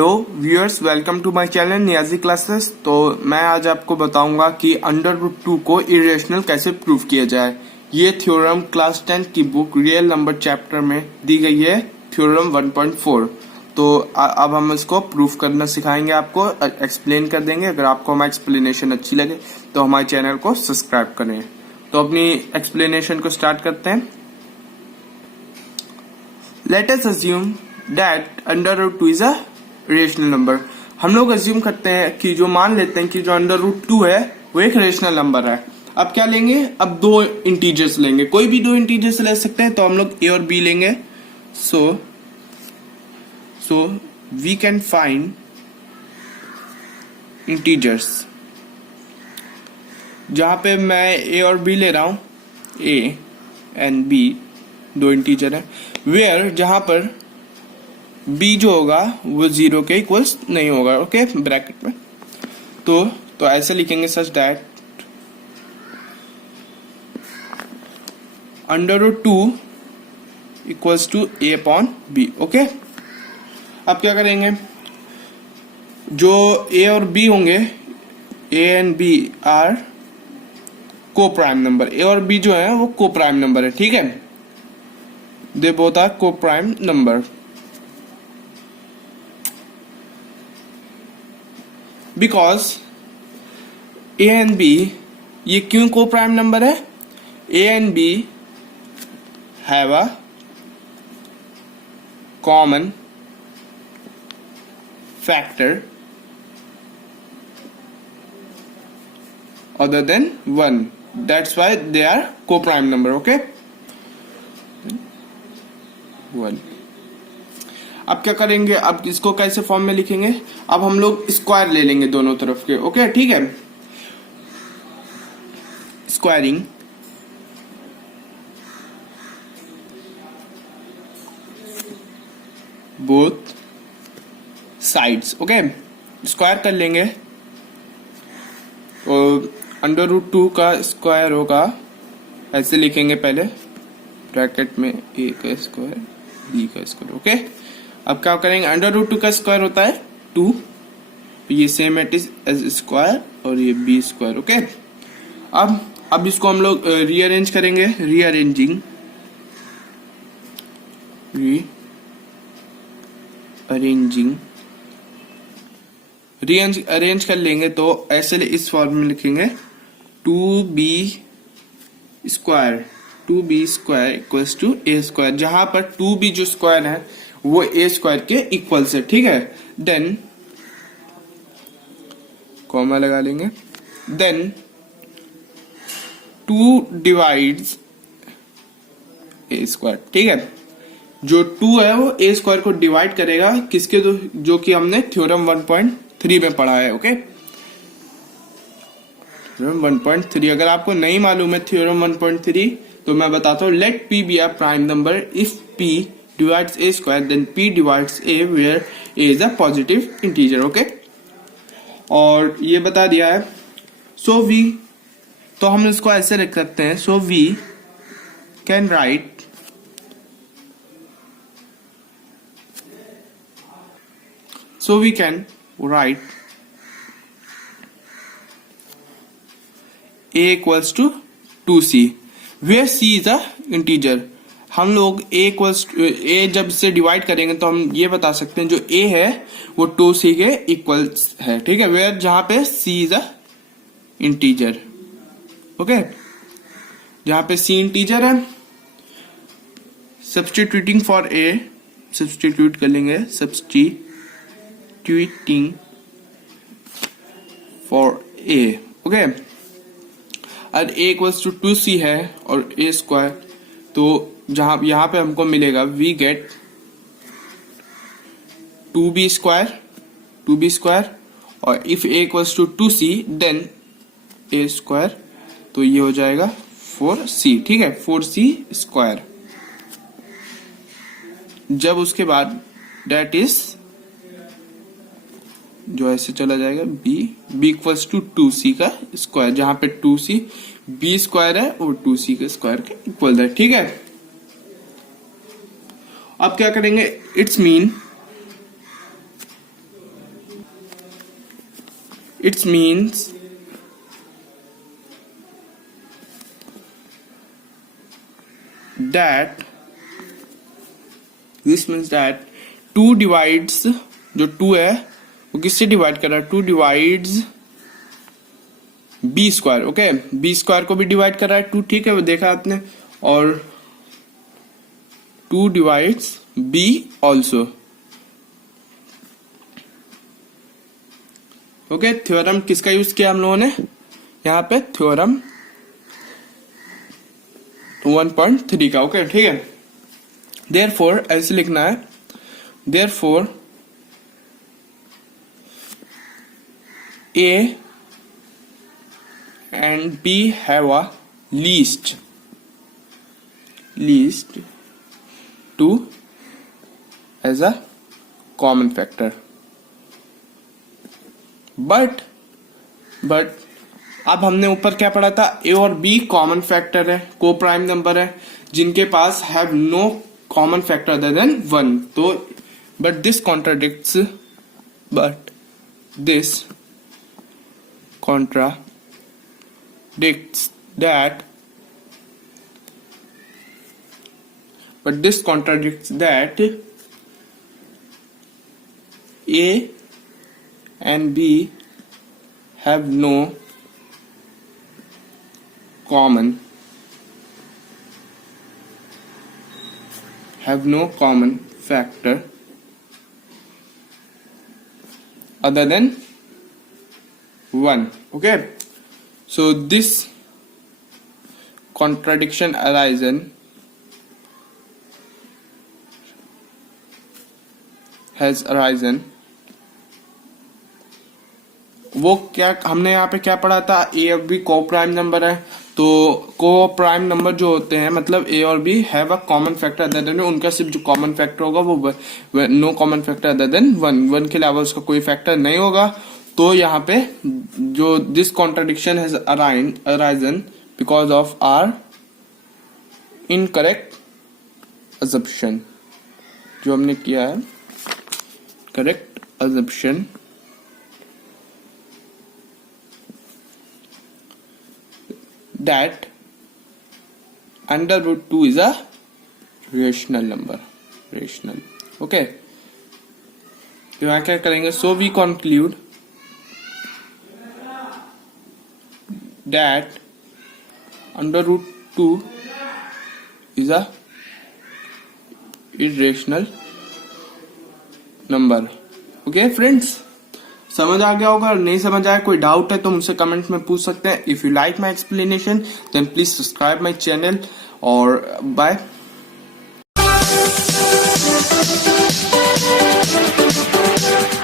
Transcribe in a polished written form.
Hello viewers, welcome to my channel Niyazi classes. तो मैं आज आपको बताऊंगा कि अंडर रूट 2 को इरेशनल कैसे प्रूव किया जाए। ये थ्योरम क्लास 10 की बुक रियल नंबर चैप्टर में दी गई है, थ्योरम 1.4। तो अब हम इसको प्रूव करना सिखाएंगे, आपको एक्सप्लेन कर देंगे। अगर आपको हमारी एक्सप्लेनेशन अच्छी लगे तो हमारे चैनल को सब्सक्राइब करें। तो अपनी एक्सप्लेनेशन को स्टार्ट करते हैं। Let us assume that under root 2 is a rational number. हम लोग अज्यूम करते हैं कि जो मान लेते हैं कि जो अंडर रूट 2 है वो एक रेशनल नंबर है। अब क्या लेंगे, अब दो इंटीजर्स लेंगे, कोई भी दो इंटीजर्स ले सकते हैं। तो हम लोग ए और बी लेंगे। So we can find integers. जहां पे मैं ए और बी ले रहा हूं, ए एंड बी दो इंटीजर है, वेयर जहां पर b जो होगा वो 0 के इक्वल्स नहीं होगा। ओके, ब्रैकेट में तो ऐसे लिखेंगे such that under root 2 equals to a upon b। Okay, अब क्या करेंगे, जो a और b होंगे, a and b are coprime number. a और b जो है वो को प्राइम नंबर है, ठीक है। They both are coprime number. Because A and B, ये क्यों को प्राइम नंबर है? A and B have a common factor other than 1. That's why they are co-prime number. Okay, 1. अब क्या करेंगे, अब इसको कैसे फॉर्म में लिखेंगे? अब हम लोग स्क्वायर ले लेंगे दोनों तरफ के। ओके, ठीक है। Squaring both sides. Okay, square कर लेंगे। और अंडर रूट 2 का स्क्वायर होगा, ऐसे लिखेंगे पहले ब्रैकेट में ए का स्क्वायर बी का स्क्वायर। ओके, अब क्या करेंगे, अंडर रूट 2 का स्क्वायर होता है 2, ये same it is as square, और ये बी स्क्वायर। ओके, अब इसको हम लोग रीअरेंज करेंगे। रीअरेंज कर लेंगे तो ऐसे इस फॉर्म में लिखेंगे 2b square equals to A square, जहां पर 2b जो स्क्वायर है वो ए स्क्वायर के इक्वल है, ठीक है। देन कॉमा लगा लेंगे। देन 2 डिवाइड्स ए स्क्वायर, ठीक है। जो 2 है वो ए स्क्वायर को डिवाइड करेगा किसके, जो कि हमने थ्योरम 1.3 में पढ़ा है। ओके, थ्योरम 1.3 अगर आपको नहीं मालूम है थ्योरम 1.3 तो मैं बताता हूँ। Let p be a prime number if p divides a square then p divides a where a is a positive integer। Okay, और ये बता दिया है। तो हम इसको ऐसे लिख सकते हैं। So we can write a equals to 2c where c is a integer। हम लोग a जब से डिवाइड करेंगे तो हम ये बता सकते हैं जो a है वो 2c के इक्वल्स है, ठीक है। वेयर जहां पे c is a integer. Okay, जहां पे c इंटीजर है, सब्स्टिट्यूटिंग फॉर a, सब्स्टिट्यूट कर लेंगे, सब्स्टिट्यूटिंग फॉर a। ओके, और a इक्वल्स टू 2c है और a स्क्वायर, तो यहां पे हमको मिलेगा वी गेट 2b स्क्वायर, और if a equals to 2c then a square, तो ये हो जाएगा 4c, ठीक है, 4c स्क्वायर। जब उसके बाद डेट इज जो ऐसे चला जाएगा b इक्वल्स टू 2c का स्क्वायर, जहां पे 2c b स्क्वायर है और 2c के स्क्वायर के इक्वल है, ठीक है। अब क्या करेंगे, it's mean It means that this means that 2 divides, जो 2 है वो किससे डिवाइड कर रहा है, 2 divides B square. Okay, B square को भी डिवाइड कर रहा है 2, ठीक है, वो देखा आपने. और 2 divides B also. Okay, theorem किसका यूज किया हम लोगों ने यहाँ पे, थ्योरम 1.3 का. ओके, ठीक है. देयरफॉर ऐसे लिखना है, therefore A and B have a least 2 as a common factor. But अब हमने ऊपर क्या पढ़ा था, A और B कॉमन फैक्टर है, को प्राइम नंबर है जिनके पास have no common factor other than 1. तो but this contradicts that A and B have no common factor other than 1. Okay, so this contradiction has arisen. वो क्या हमने यहाँ पे क्या पढ़ा था, ए और बी को प्राइम नंबर है, तो को प्राइम नंबर जो होते हैं मतलब ए और B have a common factor other than, उनका सिर्फ जो कॉमन फैक्टर होगा वो no common factor other than 1 के अलावा उसका कोई फैक्टर नहीं होगा. तो यहाँ पे जो this contradiction has arisen because of our incorrect assumption, जो हमने किया है correct assumption that under root 2 is a rational number. Okay, तो यहाँ क्या करेंगे, so we conclude that under root 2 is a irrational number. Okay friends, समझ आ गया होगा. और नहीं समझ आया, कोई डाउट है तो मुझसे कमेंट में पूछ सकते हैं. If you like my explanation then please subscribe my channel और बाय.